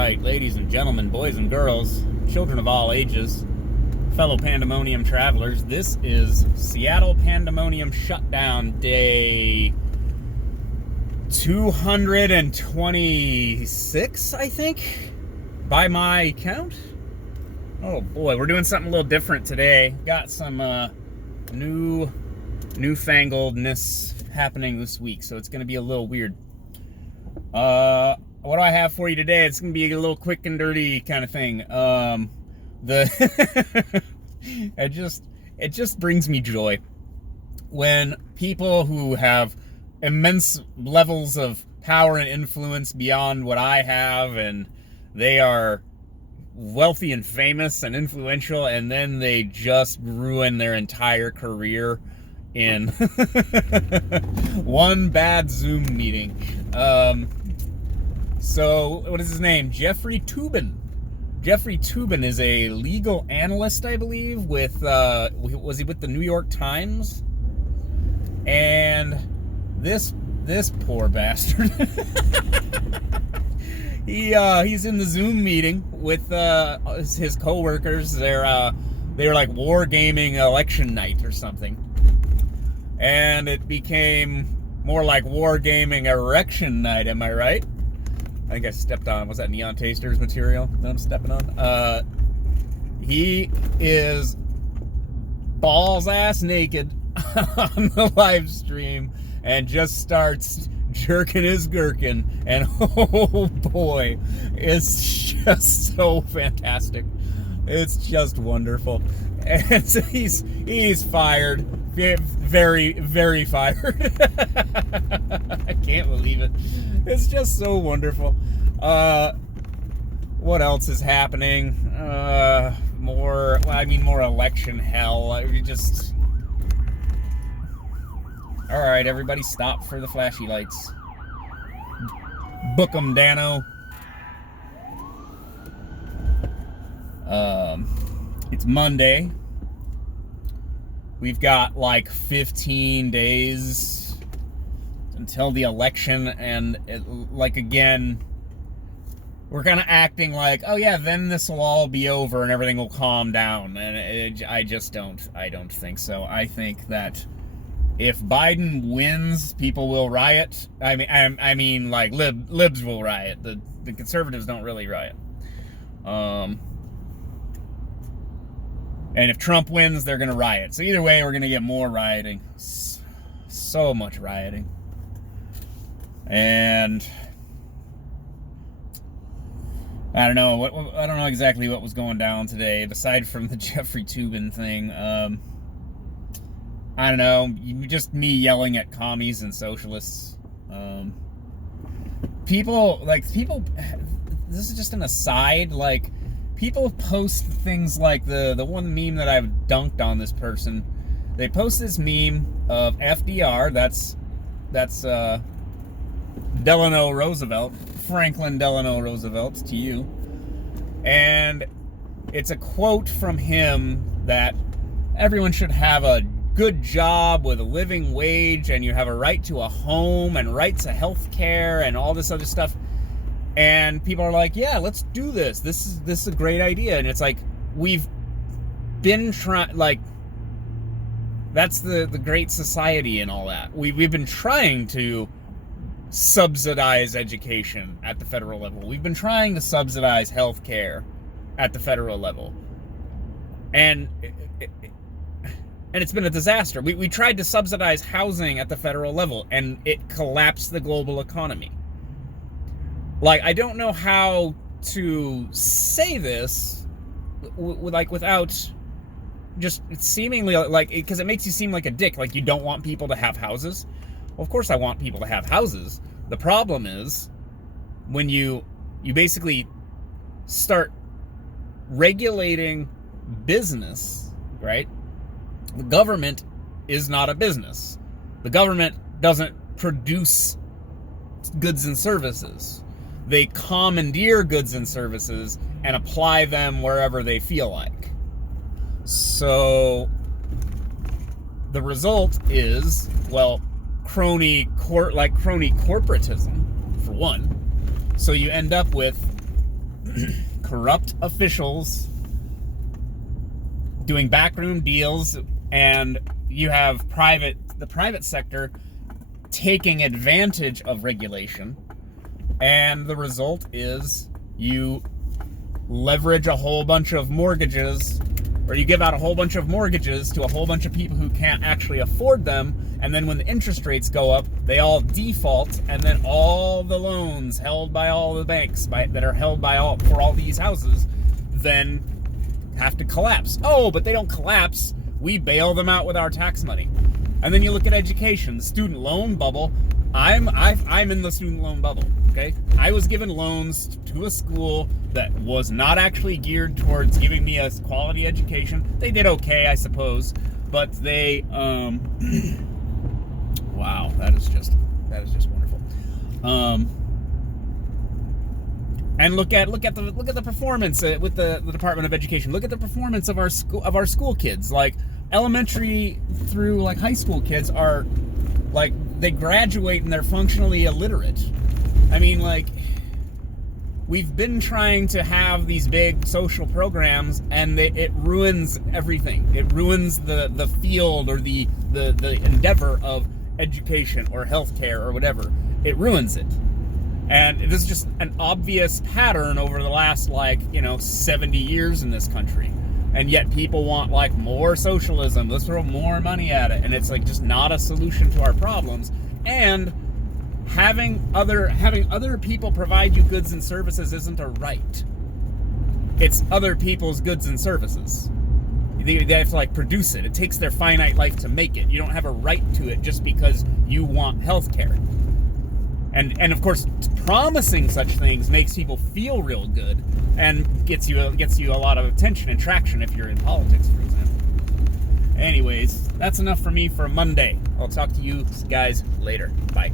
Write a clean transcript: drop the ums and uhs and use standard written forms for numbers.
right, ladies and gentlemen, boys and girls, children of all ages, fellow Pandemonium travelers, this is Seattle Pandemonium Shutdown Day 226, I think, by my count. Oh boy, we're doing something a little different today. Got some newfangledness happening this week, so it's going to be a little weird. What do I have for you today? It's going to be a little quick and dirty kind of thing. It just brings me joy when people who have immense levels of power and influence beyond what I have, and they are wealthy and famous and influential, and then they just ruin their entire career in one bad Zoom meeting. So, what is his name? Jeffrey Toobin. Jeffrey Toobin is a legal analyst, I believe, with, was he with the New York Times? And this poor bastard, he's in the Zoom meeting with, his coworkers. They're like wargaming election night or something. And it became more like wargaming erection night, am I right? I think I stepped on, was that Neon Tasters material that I'm stepping on? He is balls ass naked on the live stream and just starts jerking his gherkin, and oh boy, it's just so fantastic. It's just wonderful. And so he's fired. Very, very fired. I can't believe it. It's just so wonderful. What else is happening? More election hell. Alright, everybody stop for the flashy lights. Book 'em, Dano. It's Monday. We've got like 15 days until the election, and again, we're kind of acting like, oh yeah, then this will all be over and everything will calm down, and I don't think so. I think that if Biden wins, people will riot. I mean, like libs will riot. The conservatives don't really riot. And if Trump wins, they're going to riot. So either way, we're going to get more rioting. So much rioting. And I don't know. I don't know exactly what was going down today, aside from the Jeffrey Toobin thing. I don't know. Just me yelling at commies and socialists. People, this is just an aside, people post things like the one meme that I've dunked on this person. They post this meme of FDR, that's Delano Roosevelt, Franklin Delano Roosevelt, to you. And it's a quote from him that everyone should have a good job with a living wage, and you have a right to a home and right to health care and all this other stuff. And people are like, yeah, let's do this. This is a great idea. And it's like, we've been trying, that's the great society and all that. We've been trying to subsidize education at the federal level. We've been trying to subsidize health care at the federal level. And it's been a disaster. We tried to subsidize housing at the federal level, and it collapsed the global economy. I don't know how to say this, without just seemingly, because it makes you seem like a dick, like you don't want people to have houses. Well, of course I want people to have houses. The problem is when you basically start regulating business, right? The government is not a business. The government doesn't produce goods and services. They commandeer goods and services and apply them wherever they feel like. So the result is, crony corporatism, for one. So you end up with corrupt officials doing backroom deals, and you have the private sector taking advantage of regulation, and the result is you leverage a whole bunch of mortgages, or you give out a whole bunch of mortgages to a whole bunch of people who can't actually afford them, and then when the interest rates go up, they all default, and then all the loans held by all the banks that are held by for all these houses then have to collapse. Oh, but they don't collapse. We bail them out with our tax money. And then you look at education, the student loan bubble. I'm in the student loan bubble, okay? I was given loans to a school that was not actually geared towards giving me a quality education. They did okay, I suppose, but they, wow, that is just wonderful. And look at the performance with the Department of Education. Look at the performance of our school kids. Like elementary through like high school kids are like, they graduate and they're functionally illiterate. I mean, like, we've been trying to have these big social programs, and it ruins everything. It ruins the field or the endeavor of education or healthcare or whatever. It ruins it. And it is just an obvious pattern over the last, 70 years in this country. And yet people want, more socialism. Let's throw more money at it. And it's, just not a solution to our problems. And having other people provide you goods and services isn't a right. It's other people's goods and services. They have to, produce it. It takes their finite life to make it. You don't have a right to it just because you want health care. And of course, promising such things makes people feel real good and gets you a lot of attention and traction if you're in politics, for example. Anyways, that's enough for me for Monday. I'll talk to you guys later. Bye.